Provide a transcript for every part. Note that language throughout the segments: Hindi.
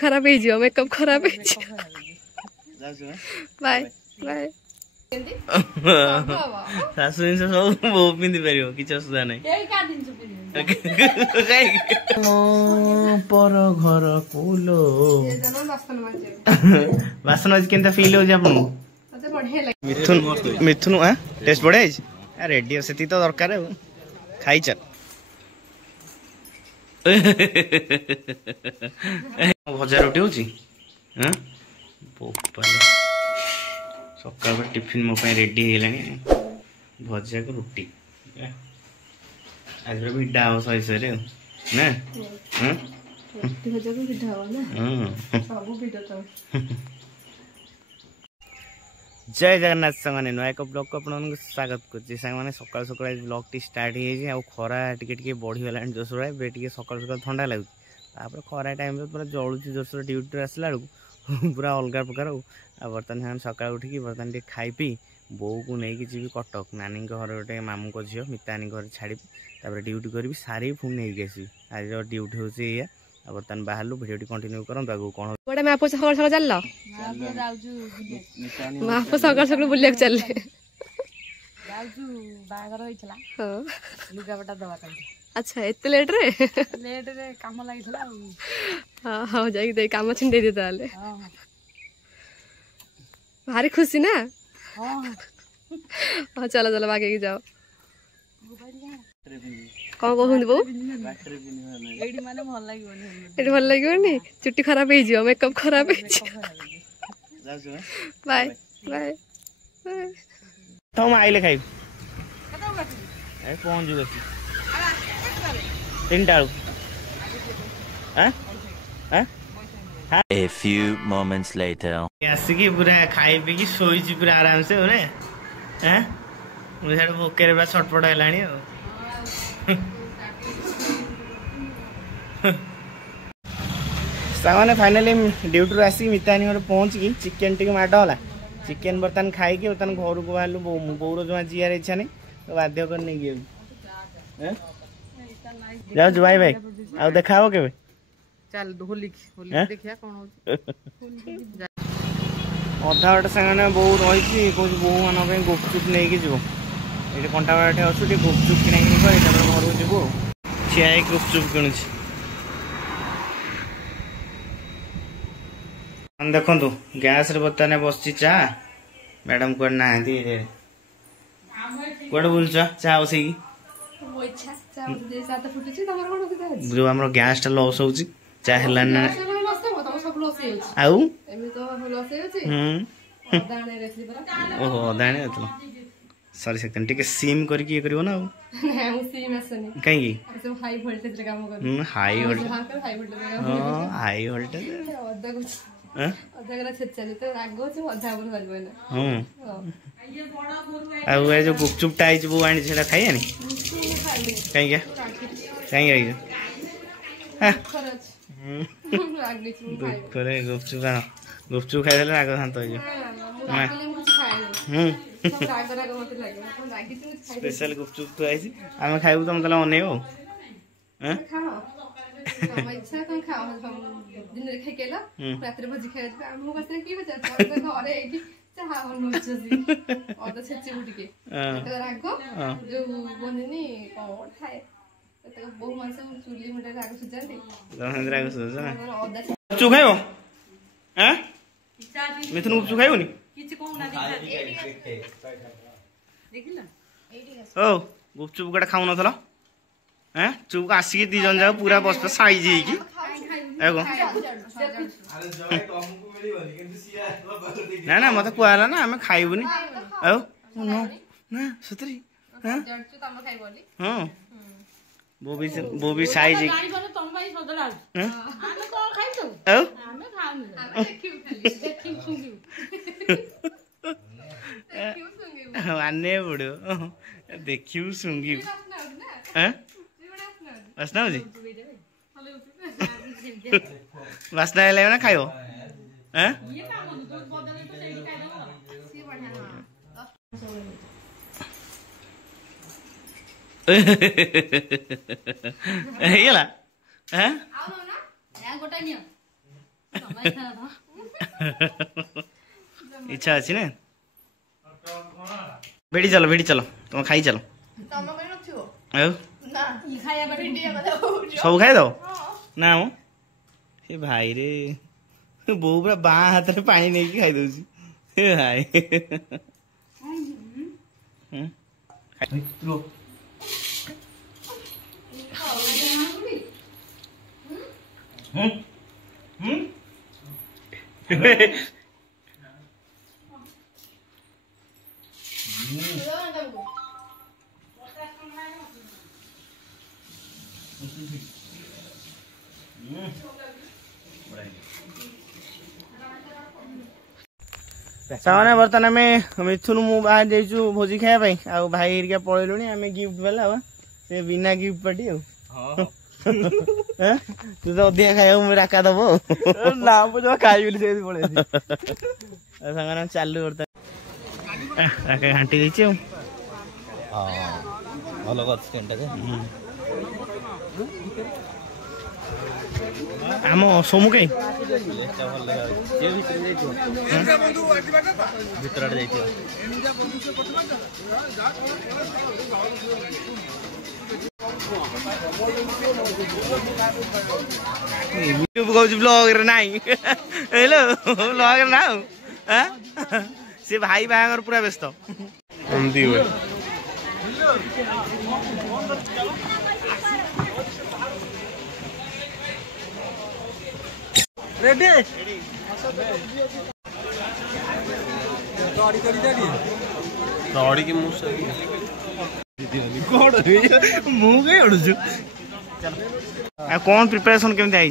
खराब है जियो मेकअप खराब है बाय बाय शाशु जिन सब बो पिंधि पारियो किछ असुविधा नै पर घर कुलो बासन आज केनता फील हो आपन मिथुन मिथुन हां टेस्ट बढ़िया है रेडियो सेती तो दरकार खाई चल भजा रोटी होची हां सकाळ टिफिन मो पे रेडी हे लानी भजा को रोटी आज भी डाव सही सरे ना हां रोटी भजा को डाव ना हां सब वीडियो तो जय जगन्नाथ संगने नुआ एक ब्लॉग को अपन स्वागत करछि संगने सकाळ सकाळ ब्लॉग टी स्टार्ट हे जे आ खरा टिके टिके बढ़ी गलान जोसरा बे टिके सकाळ सकाळ ठंडा लागु तापर खरा टाइम रे पूरा जळुछि जोसरा ड्यूटी रे आसला पूरा अलग प्रकार आ बर्तन हम सकाळ उठी की बर्तन टे खाई पी बो को नै कि जीवी कटक नानी घर गोटे मामू को झियो मितानी घर छाड़ी तापर ड्यूटी करबी सारी फोन नै गेसी आज ड्यूटी होछि या बर्तन बाहरलु वीडियो कंटिन्यू करम तागु कोन गोटे मैं आपको सकाळ सकाळ चललो मैं आपको सकाळ सकाळ बुलिया चलले जाउजु बागर होइतला हां लुगापटा दवा काई अच्छा एते लेट रे काम लागितला हां हां जाई दे काम छिंडे दे ताले हां भारी खुशी ना हां हां चलो चलो आगे की जाओ कौन कहूँ बो एडी माने भल लागिवनी एडी भल लागिवनी चुट्टी खराब हे जियो मेकअप खराब हे बाय बाय तो हम आइले खाइ ए पहुंच जु गसी 3टा हैं हैं A few moments later आसिकी पूरा खाई पी की सोई छी पूरा आराम से होने हैं मुझे भोके रे बस छटपट हेलानी हो सामाने फाइनली ड्यूटी रू आसी मितानी घर पहुँच की चिकेन टी माड होला चिकेन बर्तन खाई के बर्तन घर को बाहर बोर जमा जीआर इच्छा नहीं तो बाध्य कर नहीं गए जाओ भाई भाई आ देखाओ के चल होली होली देखिया कोन हो अधा वाट संगे बो रही कौन बो मान गुपचुप नहीं कि जीव ये कंटा बाटे अच्छे गुपचुप कि घर को जीव ठिया गुपचुप किणु देखु गैस बर्तमान बस चा मैडम कौन ना कौटे बुलच चा बस जो आम गैस टा लस हो चा है ओहो अदाणी सॉरी सेकंड टिके सीम करके ये करिवो ना कहीं हाई वोल्टेज हाई वोल्टेज जो गुपचुप टा वो आनी से खाई कहीं कहीं गुपचुप गुपचुप खाई राग शांत हो स्पेशल गुपचुप तो आई आम खाइबू तुम तला अनेब गुपचुप खाइब मिथुन गुपचुप खाइबनी ओ गुपचुप गोटे खाऊ नथल हैं चुप आसिक दी जन जाओ पूरा बस साइज की ना ना मत कहला ना आम खाइबुनी ना सतरी हाँ वो भी साइज आने पड़ो देखियो सुंगी वासना हो वासना है ना खाइबो ହେଇଗଲା हैं इच्छा अच्छी ना भिड़ी चलो तुम खाई चलो सब खाई दो ना मो हे भाई रे बो पूरा बाँ हाथ में पानी नहीं खाई दूसरी भाई सामने बर्तन आम मिथुन मु बाहर जाइछु भोजी खाया आ भाई हेरिका पलैलुनी आम गिफ्ट वाला से बिना गिफ्ट पार्टी तू तो अधिका खाया डाका दब ना मुझे खाई पड़े चालू बर्तन घाटी देछि आम सोमु कई यूट्यूब कहूँ ब्लॉग नाई हेलो ब्लॉग ना से भाई बाहर पूरा व्यस्त रेडी की मुँह कौन प्रिपरेशन केमती आई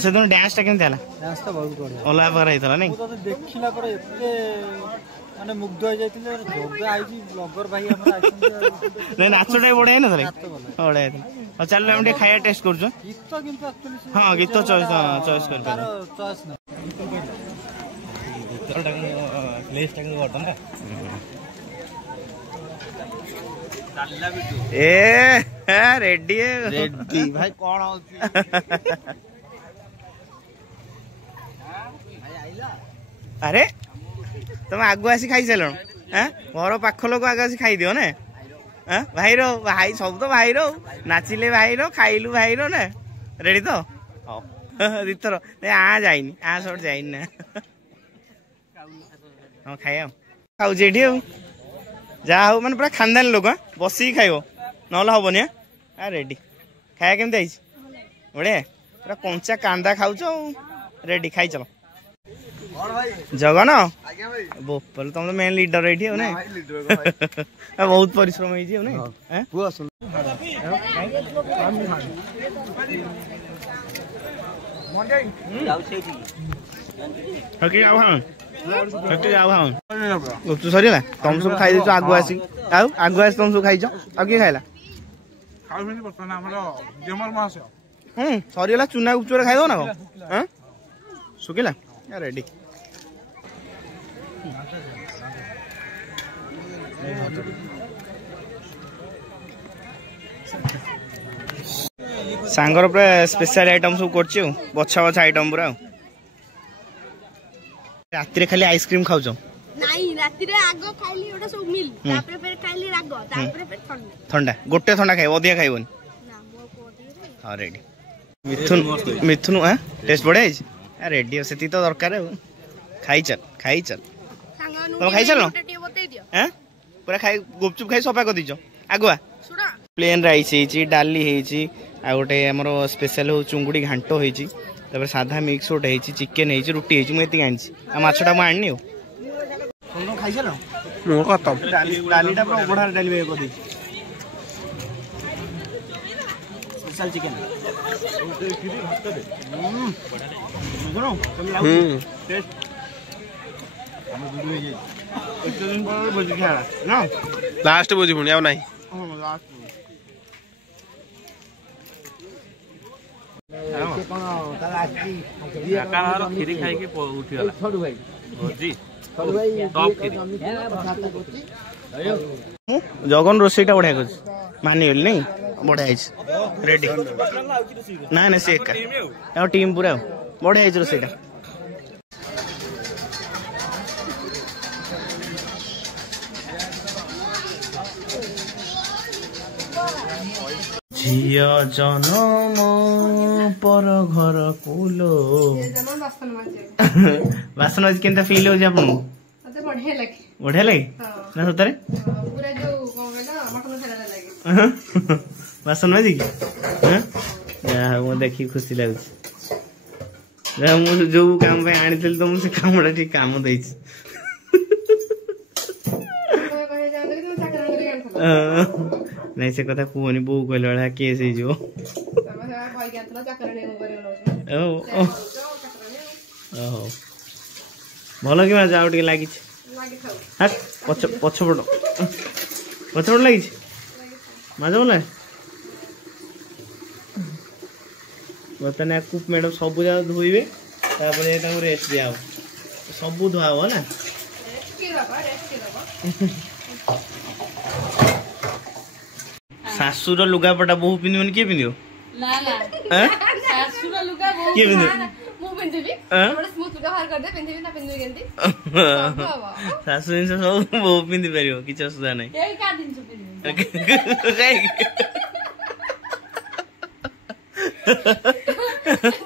से तुम डांस टा केमती अलग प्रकार नहीं माने मुग्ध हो जाइतिले जोगा आइजी ब्लॉगर भाई हमरा आइछन नाचटा बढे न थले बढे और चल हम टे खाया टेस्ट करजो गीत किंतु एक्चुअली हां गीत चॉइस कर पारे चॉइस न गीतटा प्लेस टा करतो ना डालला बिटू ए रेडी भाई कोन होची अरे तुम आगु आसी खाई सारे घर पाख लोक आगे आसी खाई दियो ना भाई रो भाई सब तो भाई रो नाचिले भाई रो खाइलु भाई रो ना रेडी तो दिथर आ जाइनी आ सट जाइनी ना हाँ खाया खाऊ जेठी जहा हो मैंने पूरा खानदानी लोक बसिक खाइब ना हेनी आ रेडी खाया केमती आई बढ़िया पूरा कंचा कांदा खाऊ रेडी खाई चलो जगन बोपल तुम तो मेन लीडर ये बहुत परिश्रम सर तुम सब खाई आगु आसी आगु आसी तुम सब खाई किए खाइला सरीगला चूना गुपचुप खाइद ना शुखिला रेडी सांगर पूरा स्पेशल आइटम सब कर बछा बछा आइटम पूरा राति खाली आइसक्रीम खाऊ नहीं राति रे आगो खाइली ओटा सब मिल तापर फिर खाइली रागो तापर फिर ठंडा ठंडा गोटे ठंडा खाइबो अधिया खाइबोनी ना मो कोडी हां रेडी मिथुन हां टेस्ट बढ़े आ रेडी सेती तो दरकार खाई चल तुम खाई चल हैं पूरा खाई गुपचुप खाई सफा कर दीजो आगुआ प्लेन राइस है डाली है आ गोटे आमर स्पेशल हो चुंगुड़ी घांट होती साधा मिक्स गोटे है चिकेन है रुटी है मुझे आनी आ माछटा मुझे आनी खाई चल डालीटा पूरा बढ़ा डाली कर स्पेशल चिकेन लास्ट बोझी पुणी आउ नाही खीरी खाई के उठिगला भोजी जगन रोसईटा बढ़िया कर मानिगली नहीं बढ़िया रेडी ना ना सी एका टीम पूरा बढ़िया रोसईटा झिया जनम पर घर कुलो बासन आज केनता फील हो आपन बढ़िया लगे बढ़िया लगे ना सतरे पूरा जो मटन खाना लगे बासन माजी देखी खुशी लगुच जो काम आनी तो मुझे काम ठीक काम दे नहीं से कथा कहनी बो कहला भाया केस हो भल कि माज आउ लगी पछपट लगी माज बोला बर्तमान कुप मैडम सब जगह धोइबे रेस्ट दिया सब धुआ हो ना शाशुर लुगापटा बहु पिंधि किए पिंध ना ना शाशुर लुगा बहुत किए पिंध मु पिंधिबी बड़ा स्मूथ लुगा बाहर कर दे पिंधिबी ना पिंधिबी केंती शाशु जिन सब बहु पिंधि पारिबो किछ असुविधा नै एई का दिन छु पिंधिबी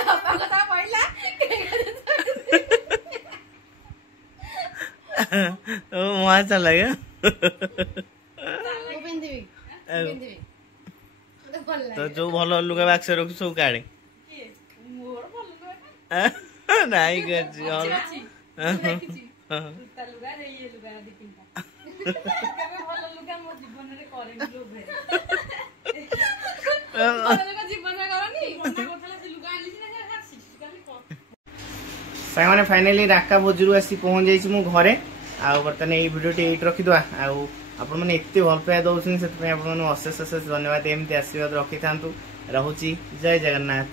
दापा कथा पहिला ओ वहां चला गया मु पिंधिबी पिंधिबी तो जो भल लुगा बाक्स रखु सब काढे मोर भल लुगा नहीं करछि तुता लुगा रे ये लुगा दी पिंता केबे भल लुगा मो जीवन रे करेनी लो भाई भल लुगा जीवन रे करनी मना कोथला से लुगा आली ना हासी खाली को साइमाने फाइनली राका भोजरू आसी पहुंच जाइछि मु घरे आ बर्तमान ए वीडियो टी एट रखि दुआ आ आपण माने एते भल पाया दउछन से आपण माने अशेष अशेष धन्यवाद एमती आशीर्वाद रखि थांतु रहूची जय जगन्नाथ।